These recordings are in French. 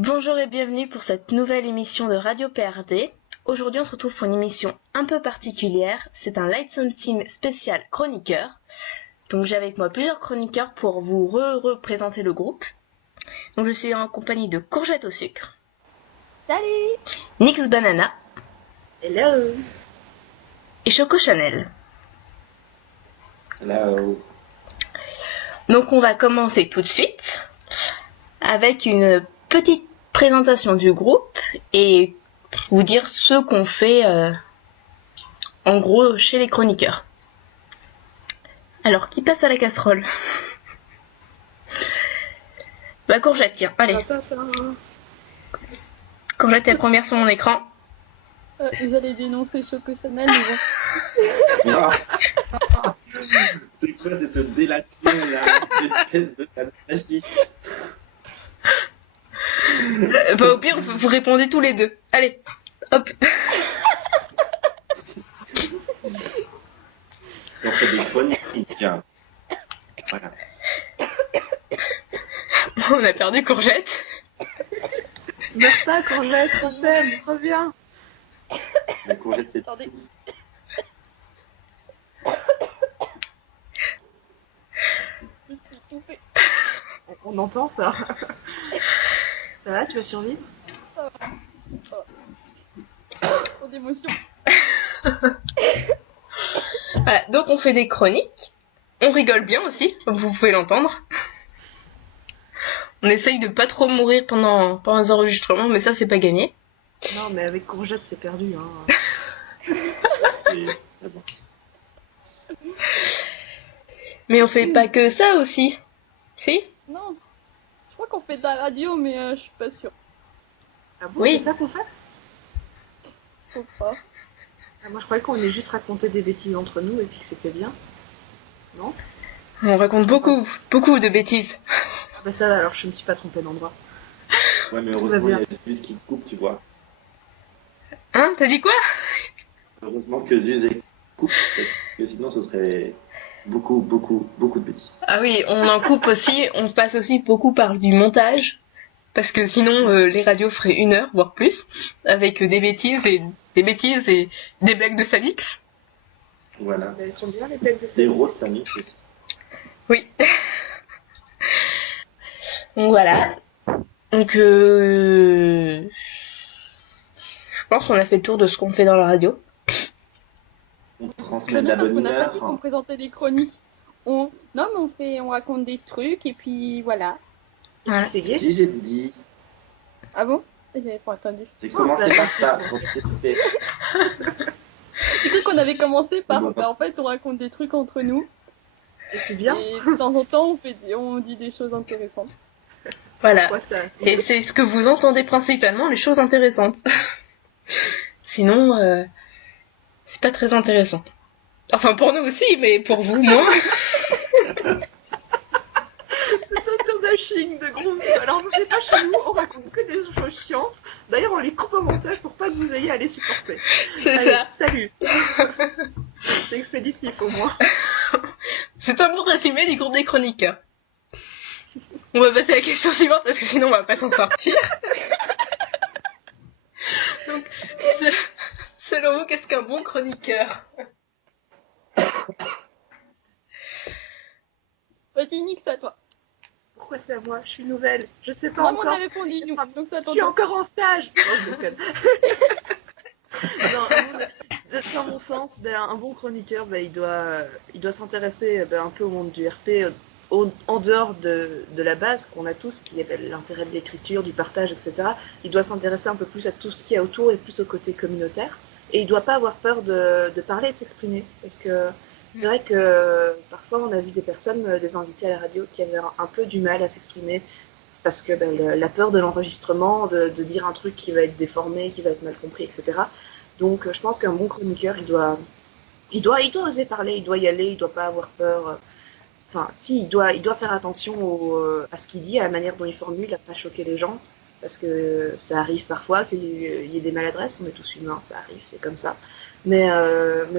Bonjour et bienvenue pour cette nouvelle émission de Radio PRD. Aujourd'hui on se retrouve pour une émission un peu particulière, c'est un Lights on Team spécial chroniqueur. Donc j'ai avec moi plusieurs chroniqueurs pour vous représenter le groupe. Donc je suis en compagnie de Courgette au sucre. Salut. Nix Banana. Hello. Et Choco Chanel. Hello. Donc on va commencer tout de suite avec une petite présentation du groupe et vous dire ce qu'on fait en gros chez les chroniqueurs. Alors, qui passe à la casserole? Bah Courgette, tiens, allez. Courgette, t'es la première sur mon écran. J'allais dénoncer Choco Chanel, mais bon. C'est quoi cette délation là, espèce de magie? Bah au pire, vous répondez tous les deux. Allez, hop. On fait des chroniques, tiens. Voilà. On a perdu Courgette. Meurs pas, Courgette, on t'aime, reviens. La courgette, c'est... Attendez. Je suis étouffée. On entend ça. Ça va, tu vas survivre? Ça va. Trop d'émotions. Voilà, donc on fait des chroniques. On rigole bien aussi, comme vous pouvez l'entendre. On essaye de pas trop mourir pendant les enregistrements, mais ça c'est pas gagné. Non, mais avec Courgette, c'est perdu. Hein. Mais on fait pas que ça aussi. Si? Non, je crois qu'on fait de la radio, mais je suis pas sûre. Ah bon, Oui. c'est ça qu'on fait? Faut pas. Ah, moi, je croyais qu'on allait juste raconter des bêtises entre nous et puis que c'était bien. Non? On raconte beaucoup de bêtises. Ah bah ça, alors je me suis pas trompée d'endroit. Ouais, mais Tout va heureusement, il y bien. a Zuz qui coupe, tu vois. Hein? T'as dit quoi? Heureusement que Zuz coupe, parce que sinon ce serait beaucoup de bêtises. Ah oui, on en coupe aussi, on passe aussi beaucoup par du montage. Parce que sinon, les radios feraient 1 heure, voire plus, avec des bêtises et des blagues de Samix. Voilà. Mais elles sont bien, les blagues de C'est ça. rose, ça mixe aussi. Oui. Donc voilà. Donc je pense qu'on a fait le tour de ce qu'on fait dans la radio. On transmet C'est de bien la parce bonne qu'on n'a pas humeur. dit qu'on présentait des chroniques. Non, mais on raconte des trucs et puis voilà. Voilà. C'est gay. Si j'ai dit, Ah bon? J'avais pas entendu. j'ai commencé par ça, donc j'ai tout fait. J'ai cru qu'on avait commencé par, Bon. en fait, on raconte des trucs entre nous. Et c'est bien. Et de temps en temps, on dit des choses intéressantes. Voilà. Quoi, ça? Et c'est ce que vous entendez principalement, les choses intéressantes. Sinon, c'est pas très intéressant. Enfin, pour nous aussi, mais pour vous, moins. Bashing de groupe. Alors, vous n'êtes pas chez nous, on raconte que des choses chiantes. D'ailleurs, on les coupe au montage pour pas que vous ayez à les supporter. C'est Allez, ça. Salut. C'est expéditif au moins. C'est un bon résumé du groupe des chroniqueurs. On va passer à la question suivante parce que sinon on va pas s'en sortir. Donc, selon vous, qu'est-ce qu'un bon chroniqueur? Vas-y, Nick, c'est à toi. Pourquoi c'est à moi? Je suis nouvelle. Je sais pas Non, mais on encore. a répondu, nous. Donc ça Je suis encore en stage. Non, je déconne. Dans mon sens, un bon chroniqueur, il doit s'intéresser un peu au monde du RP, en dehors de la base qu'on a tous, qui est l'intérêt de l'écriture, du partage, etc. Il doit s'intéresser un peu plus à tout ce qu'il y a autour et plus au côté communautaire. Et il ne doit pas avoir peur de parler et de s'exprimer. Parce que c'est vrai que parfois on a vu des personnes, des invités à la radio, qui avaient un peu du mal à s'exprimer. Parce que la peur de l'enregistrement, de dire un truc qui va être déformé, qui va être mal compris, etc. Donc je pense qu'un bon chroniqueur, il doit oser parler, il doit y aller, il doit pas avoir peur. Enfin, si, il doit faire attention à ce qu'il dit, à la manière dont il formule, à pas choquer les gens, parce que ça arrive parfois qu'il y ait des maladresses, on est tous humains, ça arrive, c'est comme ça. Mais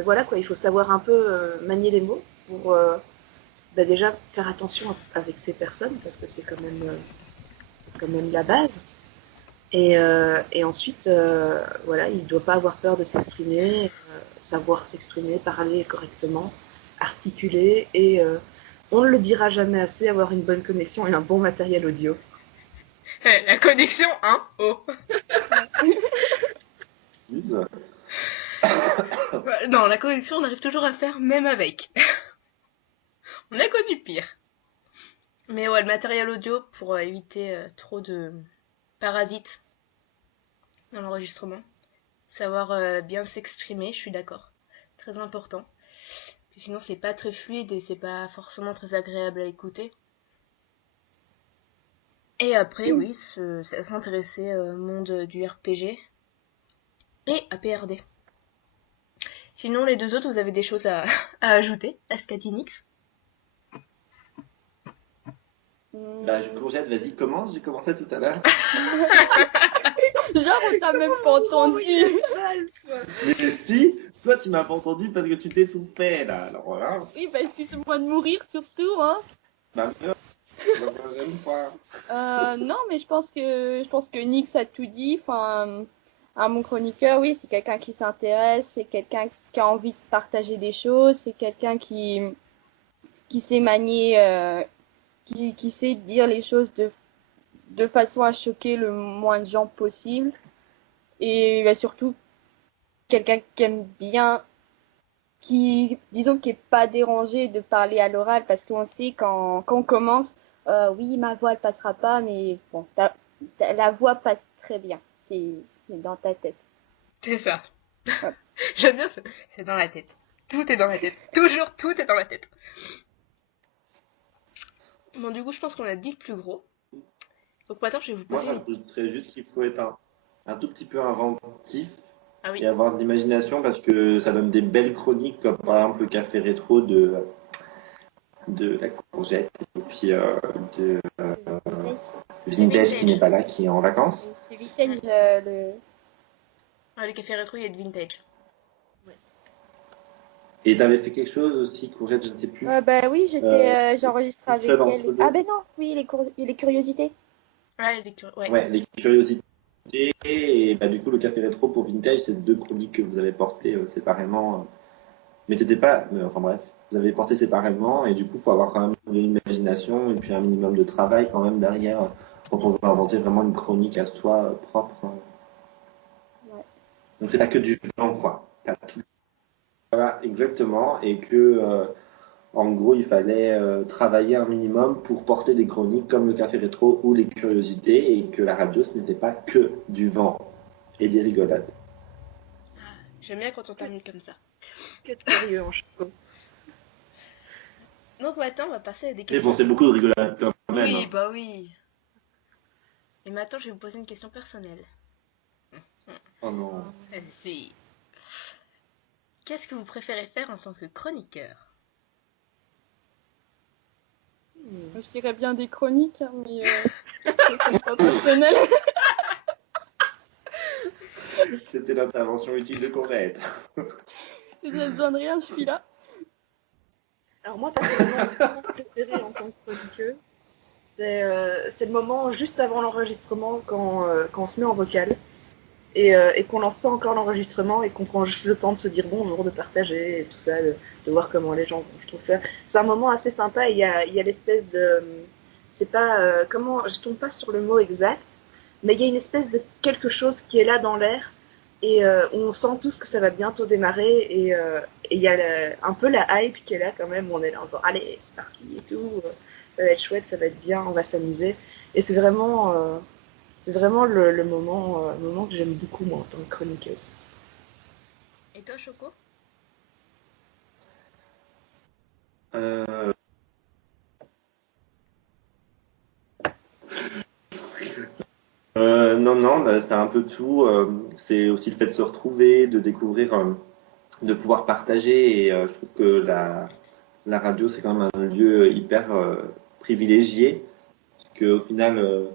voilà quoi, il faut savoir un peu manier les mots pour déjà faire attention avec ces personnes, parce que c'est quand même la base. Et ensuite, voilà, il ne doit pas avoir peur de s'exprimer, savoir s'exprimer, parler correctement, articuler, et on ne le dira jamais assez, avoir une bonne connexion et un bon matériel audio. La connexion, hein? Oh. Use. Non, la connexion, on arrive toujours à faire, même avec. On a connu pire. Mais ouais, le matériel audio pour éviter trop de parasites dans l'enregistrement. Savoir bien s'exprimer, je suis d'accord. Très important. Puis sinon, c'est pas très fluide et c'est pas forcément très agréable à écouter. Et après, oui, s'intéresser au monde du RPG et à PRD. Sinon, les deux autres, vous avez des choses à ajouter à Scatinix? Bah, Courgette, vas-y, commence. J'ai commencé tout à l'heure. Genre, on t'a même pas entendu. Mais si, toi, tu m'as pas entendu parce que tu t'étouffais, là. Alors voilà. Oui, bah excuse-moi de mourir surtout, hein. Bah, la prochaine fois. Non, mais je pense que Nix a tout dit. Enfin, mon chroniqueur, oui, c'est quelqu'un qui s'intéresse, c'est quelqu'un qui a envie de partager des choses, c'est quelqu'un qui sait manier, qui sait dire les choses de façon à choquer le moins de gens possible. Et bah, surtout, quelqu'un qui aime bien, disons, qui est pas dérangé de parler à l'oral, parce qu'on sait quand on commence, oui, ma voix elle passera pas, mais bon, la voix passe très bien. C'est dans ta tête. C'est ça. Ouais. J'aime bien ça. C'est dans la tête. Tout est dans la tête. Toujours tout est dans la tête. Bon, du coup, je pense qu'on a dit le plus gros. Donc maintenant, je vais vous Moi, poser... j'ajouterais juste qu'il faut être un tout petit peu inventif Ah oui. et avoir de l'imagination parce que ça donne des belles chroniques, comme par exemple le café rétro de la Courgette et puis de Vintage qui n'est pas là, qui est en vacances. C'est Vintage Ah, le café rétro, il est de vintage. Et tu avais fait quelque chose aussi, Courgette, je ne sais plus. bah oui, j'enregistre avec seul en elle. solo. Ah ben non, oui, les curiosités. Ouais, ouais. Ouais, les curiosités. Et bah, du coup, le café rétro pour Vintage, c'est deux chroniques que vous avez portées séparément. Mais t'étais pas. Enfin bref, vous avez porté séparément et du coup, il faut avoir quand même de l'imagination et puis un minimum de travail quand même derrière quand on veut inventer vraiment une chronique à soi propre. Ouais. Donc c'est pas que du vent, quoi. T'as tout. Voilà, exactement. Et que, en gros, il fallait travailler un minimum pour porter des chroniques comme le café rétro ou les curiosités et que la radio, ce n'était pas que du vent et des rigolades. J'aime bien quand on termine comme ça. Que de curieux en choco. Donc maintenant, on va passer à des Mais questions. bon, c'est beaucoup de rigolades quand même. Oui, Hein. bah oui. Et maintenant, je vais vous poser une question personnelle. Oh non. Si. Qu'est-ce que vous préférez faire en tant que chroniqueur? Je dirais bien des chroniques, hein, mais c'est pas personnel. C'était l'intervention utile de Courgette. Si vous avez besoin de rien, je suis là. Alors moi, personnellement, mon moment préféré en tant que chroniqueuse, c'est le moment juste avant l'enregistrement quand on se met en vocal et qu'on lance pas encore l'enregistrement et qu'on prend juste le temps de se dire bonjour, de partager et tout ça, de voir comment les gens vont. Je trouve ça, c'est un moment assez sympa. Il y a l'espèce de, c'est pas comment, je tombe pas sur le mot exact, mais il y a une espèce de quelque chose qui est là dans l'air et on sent tous que ça va bientôt démarrer et il y a un peu la hype qui est là quand même. On est là en disant allez, c'est parti et tout, ça va être chouette, ça va être bien, on va s'amuser. Et c'est vraiment le moment que j'aime beaucoup moi en tant que chroniqueuse. Et toi, Choco? Euh... non, bah, c'est un peu tout. C'est aussi le fait de se retrouver, de découvrir, de pouvoir partager. Et je trouve que la radio, c'est quand même un lieu hyper privilégié. Parce qu'au final,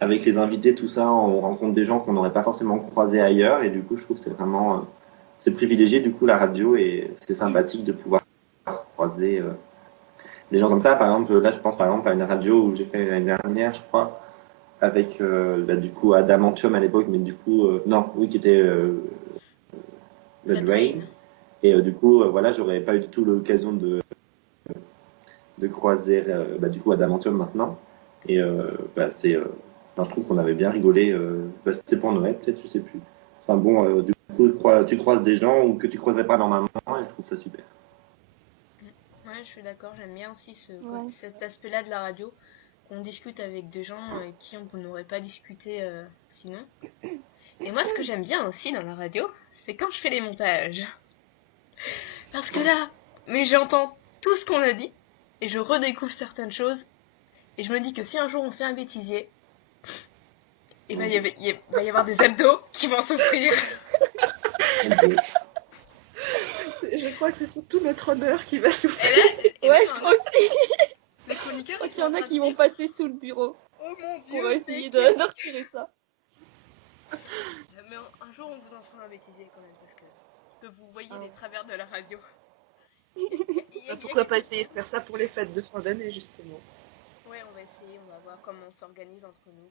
avec les invités, tout ça, on rencontre des gens qu'on n'aurait pas forcément croisés ailleurs. Et du coup, je trouve que c'est vraiment c'est privilégié, du coup, la radio. Et c'est sympathique de pouvoir croiser des gens comme ça. Par exemple, là, je pense par exemple à une radio où j'ai fait l'année dernière, je crois. avec du coup Adamantium à l'époque, mais du coup, non, oui, qui était Blood Rain. Et du coup, voilà, j'aurais pas eu du tout l'occasion de croiser du coup Adamantium maintenant. Et je trouve qu'on avait bien rigolé. C'était pour Noël, peut-être, je sais plus. Enfin bon, du coup, tu croises des gens ou que tu croiserais pas normalement, et je trouve ça super. Ouais, je suis d'accord, j'aime bien aussi Ouais. cet aspect-là de la radio, qu'on discute avec des gens avec qui on n'aurait pas discuté sinon. Et moi, ce que j'aime bien aussi dans la radio, c'est quand je fais les montages. Parce que là, mais j'entends tout ce qu'on a dit, et je redécouvre certaines choses, et je me dis que si un jour on fait un bêtisier, et ben il va y avoir des abdos qui vont souffrir. Je crois que c'est surtout notre honneur qui va souffrir. Ouais, je crois aussi. Les chroniqueurs, Je crois qu'il y en a qui vont passer sous le bureau Oh mon Dieu, pour essayer de retirer ça. Mais un jour, on vous en fera un bêtisier quand même, parce que vous voyez les travers de la radio. Pourquoi pas essayer de faire ça pour les fêtes de fin d'année, justement. Ouais, on va essayer, on va voir comment on s'organise entre nous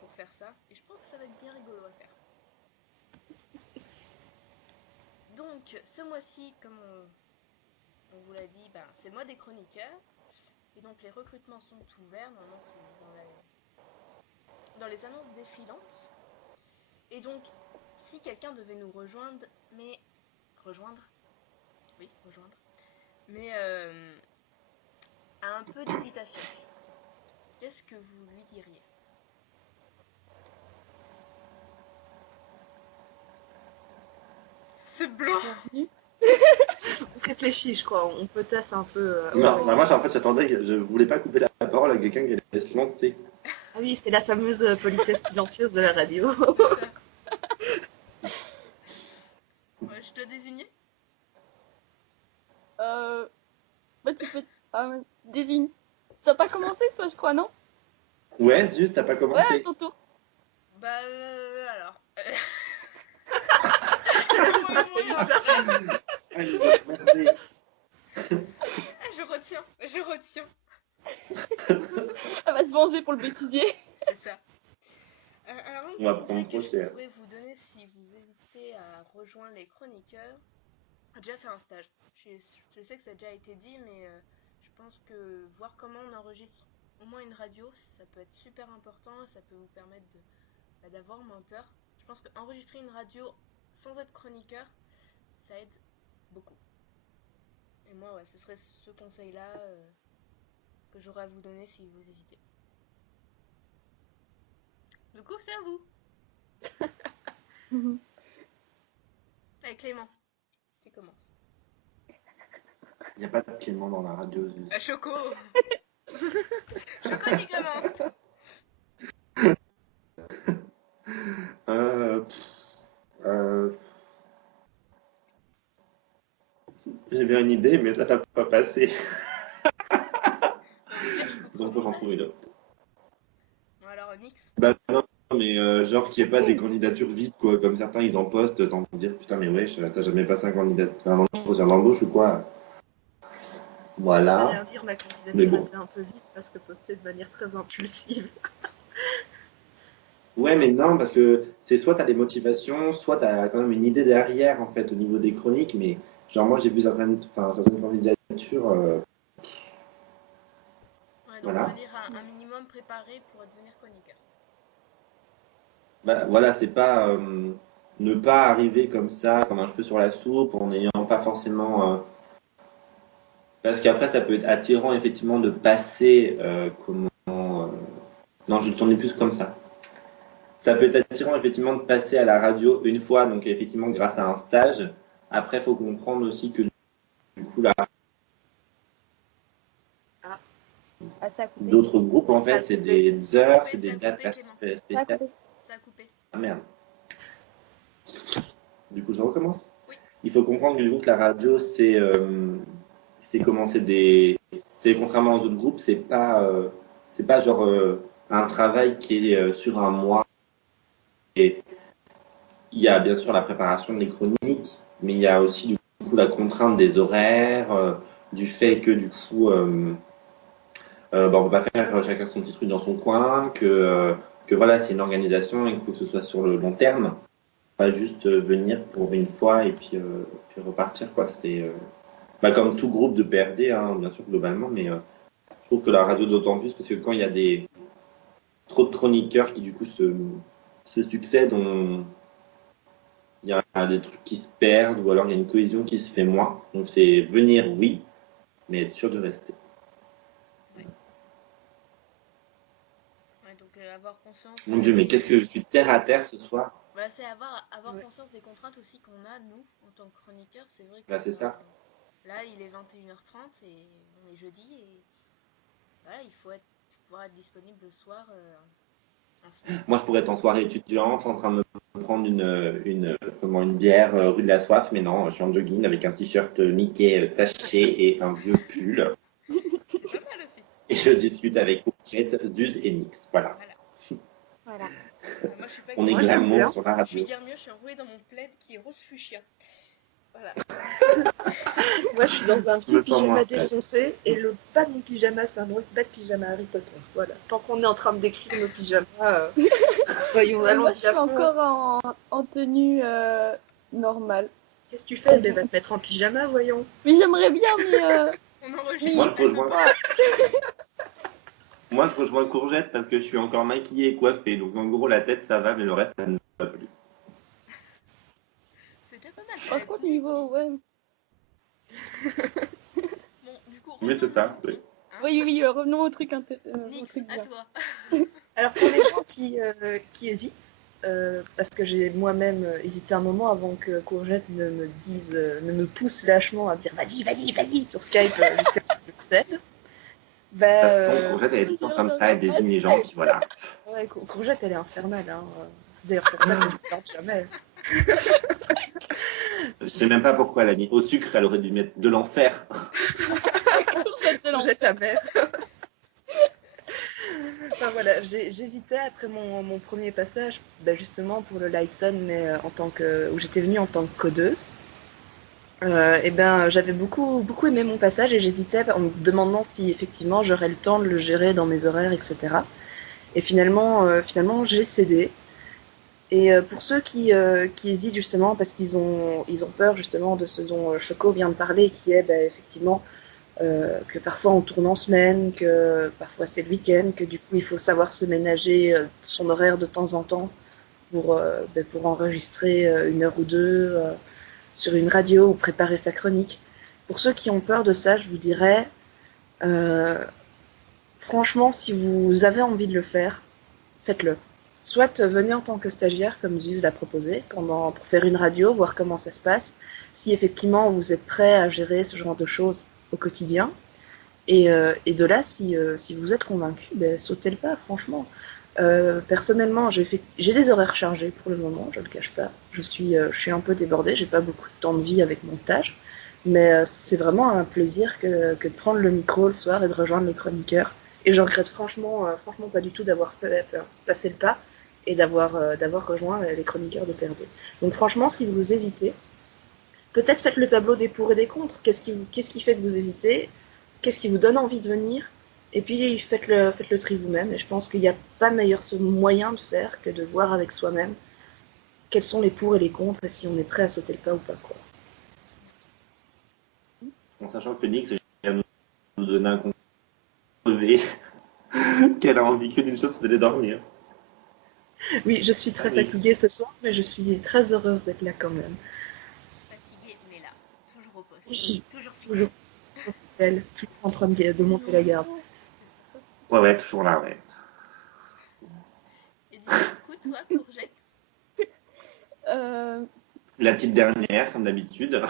pour faire ça. Et je pense que ça va être bien rigolo à faire. Donc, ce mois-ci, comme on vous l'a dit, c'est le mois des chroniqueurs. Et donc, les recrutements sont ouverts. Normalement, c'est dans les annonces défilantes. Et donc, si quelqu'un devait nous rejoindre, mais a un peu d'hésitation, qu'est-ce que vous lui diriez? Ce blanc. On réfléchit, je crois. On potasse un peu. Non, moi, en fait, j'attendais, je voulais pas couper la parole à quelqu'un qui allait se lancer. Ah oui, c'est la fameuse politesse silencieuse de la radio. Ouais, je te désignais? Tu peux... désigne. T'as pas commencé, toi, je crois, non? Ouais, juste, t'as pas commencé. Ouais, ton tour. Alors... Allez, merci. Je retiens. Elle va se venger pour le bêtisier. C'est ça. Alors, On va prendre trop cher. Je pourrais vous donner, si vous hésitez à rejoindre les chroniqueurs, j'ai déjà fait un stage. Je sais que ça a déjà été dit, mais je pense que voir comment on enregistre au moins une radio, ça peut être super important, ça peut vous permettre d'avoir moins peur. Je pense qu'enregistrer une radio sans être chroniqueur, ça aide beaucoup. Et moi, ouais, ce serait ce conseil-là que j'aurais à vous donner si vous hésitez. Du coup, c'est à vous. Allez, Clément, tu commences. Il n'y a pas de Clément dans la radio. Choco. Choco, tu commences. J'ai bien une idée, mais ça n'a pas passé. Donc, faut que j'en trouve une autre. Bon, alors, Nix. Non, mais genre qu'il n'y ait pas des candidatures vides, quoi. Comme certains, ils en postent, t'en dire putain, mais ouais, t'as jamais passé un entretien d'embauche ou quoi? Voilà. Rien dire, ma candidature était un peu vite parce que postée de manière très impulsive. Ouais, mais non, parce que c'est soit t'as des motivations, soit t'as quand même une idée derrière, en fait, au niveau des chroniques, mais genre moi j'ai vu certaines candidatures. Ouais, donc voilà. on va dire un minimum préparé pour devenir chroniqueur. Voilà, c'est pas ne pas arriver comme ça, comme un cheveu sur la soupe, en n'ayant pas forcément. Parce qu'après, ça peut être attirant, effectivement, de passer. Non, je vais le tourner plus comme ça. Ça peut être attirant, effectivement, de passer à la radio une fois, donc effectivement, grâce à un stage. Après, il faut comprendre aussi que, du coup, d'autres groupes, en fait, c'est des heures, c'est des dates spéciales. Ça a coupé. Ah merde. Du coup, je recommence. Oui. Il faut comprendre que, du coup, que la radio, c'est comment c'est contrairement aux autres groupes, c'est pas genre un travail qui est sur un mois. Et il y a bien sûr la préparation des chroniques, mais il y a aussi du coup la contrainte des horaires, du fait que du coup on va pas faire chacun son petit truc dans son coin, que voilà, c'est une organisation et qu'il faut que ce soit sur le long terme, pas juste venir pour une fois et puis repartir, quoi. C'est comme tout groupe de PRD, hein, bien sûr, globalement, mais je trouve que la radio d'autant plus, parce que quand il y a trop de chroniqueurs qui, du coup, se succèdent, il y a des trucs qui se perdent ou alors il y a une cohésion qui se fait moins. Donc, c'est venir, oui, mais être sûr de rester. Ouais, donc avoir conscience. Mon Dieu, mais qu'est-ce que je suis terre à terre ce soir? C'est avoir conscience des contraintes aussi qu'on a, nous, en tant que chroniqueurs. C'est vrai que c'est ça. là, il est 21h30 et on est jeudi et voilà, il faut pouvoir être disponible le soir. Moi, je pourrais être en soirée étudiante en train de me prendre une bière rue de la Soif, mais non, je suis en jogging avec un t-shirt Mickey taché et un vieux pull. C'est pas mal aussi. Et je discute avec Courgette, Zuz et Nix. Voilà. Voilà. Moi, je suis pas On est glamour sur la radio. Je vais dire mieux, je suis enroulée dans mon plaid qui est rose fuchsia. Voilà. Moi, je suis dans un vieux pyjama défoncé et le bas de mon pyjama, c'est un bas de pyjama Harry Potter. Voilà. Tant qu'on est en train de décrire nos pyjamas, voyons, allons. Moi, je suis encore en tenue normale. Qu'est-ce que tu fais? Va te mettre en pyjama, voyons. Mais j'aimerais bien, mais... On enregistre. Moi, je rejoins Courgette parce que je suis encore maquillée et coiffée. Donc, en gros, la tête, ça va, mais le reste, ça ne va plus. C'est déjà pas mal. Par contre, niveau, ouais. Bon, du coup, mais c'est ça. Oui, oui, revenons au truc. Nix, à toi. Alors, pour les gens qui hésitent, parce que j'ai moi-même hésité un moment avant que Courgette ne me pousse lâchement à dire vas-y sur Skype jusqu'à ce que je cède. Courgette, elle est tout en train de ça, elle désigne les gens, puis voilà. Ouais, Courgette, elle est infernale. Hein. C'est d'ailleurs pour ça que je ne plante jamais. Je sais même pas pourquoi elle a mis au sucre, elle aurait dû mettre de l'enfer. Courgette amère. Enfin, voilà, j'hésitais après mon premier passage, justement pour le Lightson, mais où j'étais venue en tant que codeuse. J'avais beaucoup aimé mon passage et j'hésitais en me demandant si effectivement j'aurais le temps de le gérer dans mes horaires, etc. Et finalement j'ai cédé. Et pour ceux qui hésitent justement parce qu'ils ont peur justement de ce dont Choco vient de parler, qui est effectivement que parfois on tourne en semaine, que parfois c'est le week-end, que du coup il faut savoir se ménager son horaire de temps en temps pour enregistrer une heure ou deux sur une radio ou préparer sa chronique. Pour ceux qui ont peur de ça, je vous dirais, franchement, si vous avez envie de le faire, faites-le. Soit venez en tant que stagiaire, comme Zuz l'a proposé, pour faire une radio, voir comment ça se passe, si effectivement vous êtes prêt à gérer ce genre de choses au quotidien. Et de là, si vous êtes convaincu, sautez le pas, franchement. Personnellement, j'ai des horaires chargés pour le moment, je ne le cache pas. Je suis un peu débordée, j'ai pas beaucoup de temps de vie avec mon stage, mais c'est vraiment un plaisir que de prendre le micro le soir et de rejoindre les chroniqueurs. Et je regrette franchement pas du tout d'avoir passé le pas et d'avoir rejoint les chroniqueurs de PRD. Donc franchement, si vous hésitez, peut-être faites le tableau des pour et des contre. Qu'est-ce qui fait que vous hésitez? Qu'est-ce qui vous donne envie de venir? Et puis faites le tri vous-même. Et je pense qu'il n'y a pas meilleur moyen de faire que de voir avec soi-même quels sont les pour et les contre et si on est prêt à sauter le pas ou pas, quoi. En sachant que Nix vient nous donner un conseil qu'elle a envie que d'une chose, c'est d'aller dormir. Oui, je suis très fatiguée ce soir, mais je suis très heureuse d'être là quand même. Fatiguée, mais là, toujours au poste. Oui. Toujours fidèle, toujours en train de monter la garde. Ouais, toujours là, ouais. Et du coup, toi, Courgette La petite dernière, comme d'habitude.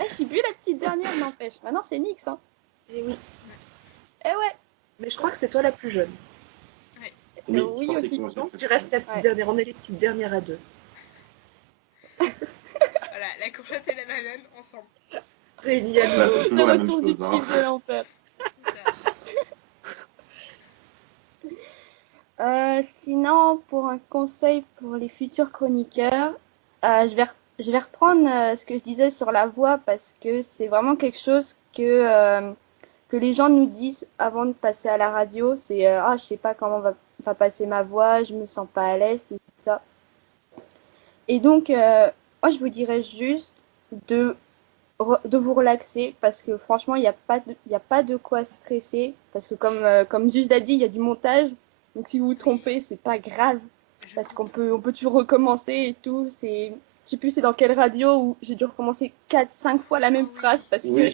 Je suis plus la petite dernière, n'empêche. Maintenant, c'est Nix, hein. Et oui. Eh ouais. Mais je crois que c'est toi la plus jeune. Ouais. Oui aussi. Donc tu restes la petite dernière. On est les petites dernières à deux. Voilà, la Courgette et la banane ensemble. Réunis à nouveau. C'est toujours Le la même retour du chose. type de l'enfer. Sinon, pour un conseil pour les futurs chroniqueurs, je vais reprendre ce que je disais sur la voix parce que c'est vraiment quelque chose que que les gens nous disent avant de passer à la radio, c'est ah, je sais pas comment va passer ma voix, je me sens pas à l'aise, tout ça. Et donc, moi, je vous dirais juste de, de vous relaxer parce que franchement, il y a pas de quoi stresser parce que comme Juste a dit, il y a du montage. Donc, si vous vous trompez, c'est pas grave parce on peut toujours recommencer et tout. Je sais plus c'est dans quelle radio où j'ai dû recommencer 4-5 fois la même phrase parce que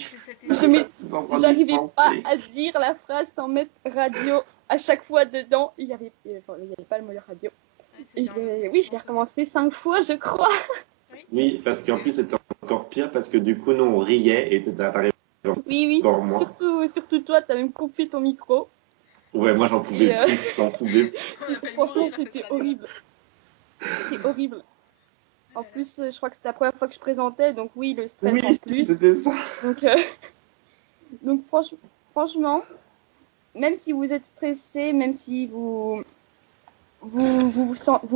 j'arrivais pas à dire la phrase sans mettre radio à chaque fois dedans. Il y avait pas le mot radio. Et je l'ai recommencé 5 fois, je crois. Oui, parce qu'en plus, c'était encore pire parce que du coup, nous, on riait et t'arrivais Oui, surtout toi, t'as même coupé ton micro. Ouais, moi, j'en pouvais plus, j'en pouvais plus. Franchement, c'était horrible. C'était horrible. En plus, je crois que c'était la première fois que je présentais, donc oui, le stress en plus. C'était ça. Donc franchement, même si vous êtes stressé, même si vous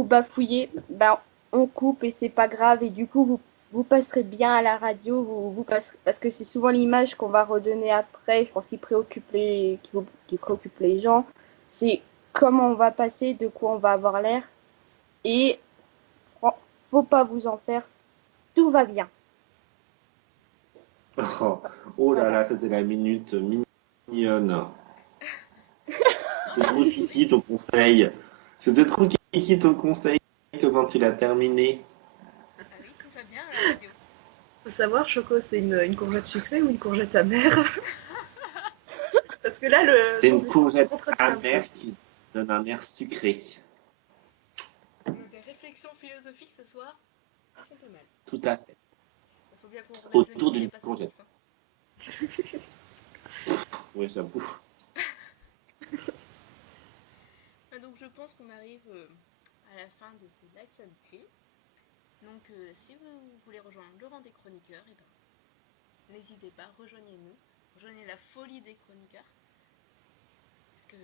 bafouillez, ben, on coupe et c'est pas grave. Et du coup, vous passerez bien à la radio, vous passerez, parce que c'est souvent l'image qu'on va redonner après. Je pense qui préoccupe les gens. C'est comment on va passer, de quoi on va avoir l'air. Et faut pas vous en faire, tout va bien. Oh là là, c'était la minute mignonne. C'était trop kiki ton conseil. C'était trop kiki ton conseil. Comment tu l'as terminé? Ah oui, tout va bien à la radio. Faut savoir, Choco, c'est une courgette sucrée ou une courgette amère? Parce que là, c'est une courgette amère qui donne un air sucré. Des réflexions philosophiques ce soir, elles sont pas mal. Tout à fait. Il faut bien qu'on remette Autour le d'une courgette. Oui, j'avoue. Donc je pense qu'on arrive à la fin de ce Lights on Team. Donc si vous voulez rejoindre le rang des chroniqueurs, eh ben, n'hésitez pas, rejoignez-nous. Rejoignez la folie des chroniqueurs. Parce que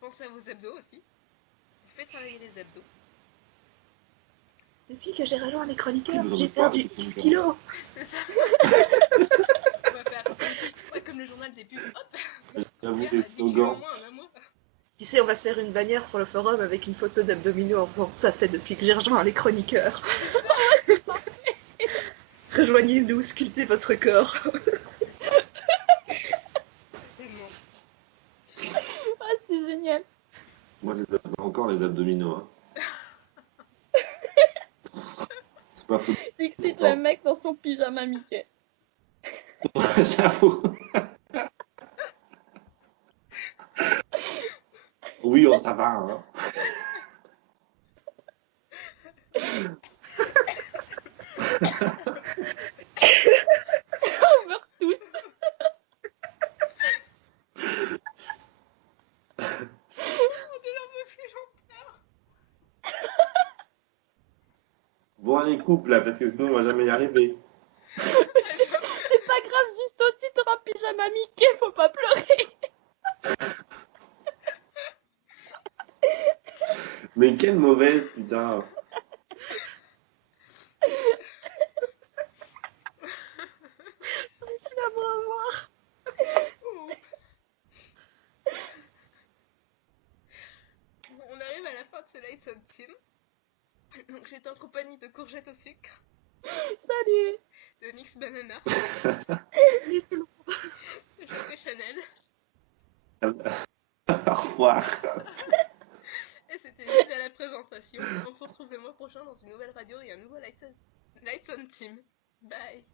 pensez à vos abdos aussi. Faites travailler les abdos. Depuis que j'ai rejoint les chroniqueurs, j'ai perdu 10 kilos. C'est ça. On va faire comme le journal des pubs. Hop. J'avoue, des slogans. Tu sais, on va se faire une bannière sur le forum avec une photo d'abdominaux en faisant ça, c'est depuis que j'ai rejoint les chroniqueurs. Rejoignez-nous, sculptez votre corps. Ah, c'est génial. Moi, encore les abdominaux. Hein. C'est pas fou. C'est que c'est le mec dans son pyjama Mickey. J'avoue. Oui, ça va. Hein. On meurt tous. Bon, allez, coupe là, parce que sinon on va jamais y arriver. C'est pas grave, juste aussi t'auras un pyjama Mickey, faut pas pleurer. Mais quelle mauvaise, putain. On arrive à la fin de ce Lights on Team. Donc j'étais en compagnie de Courgette au sucre. Salut. De Nix Banana. Salut tout le monde. De Choco Chanel. Au revoir. Et c'était déjà la présentation. On se retrouve le mois prochain dans une nouvelle radio et un nouveau Lights on Team. Bye.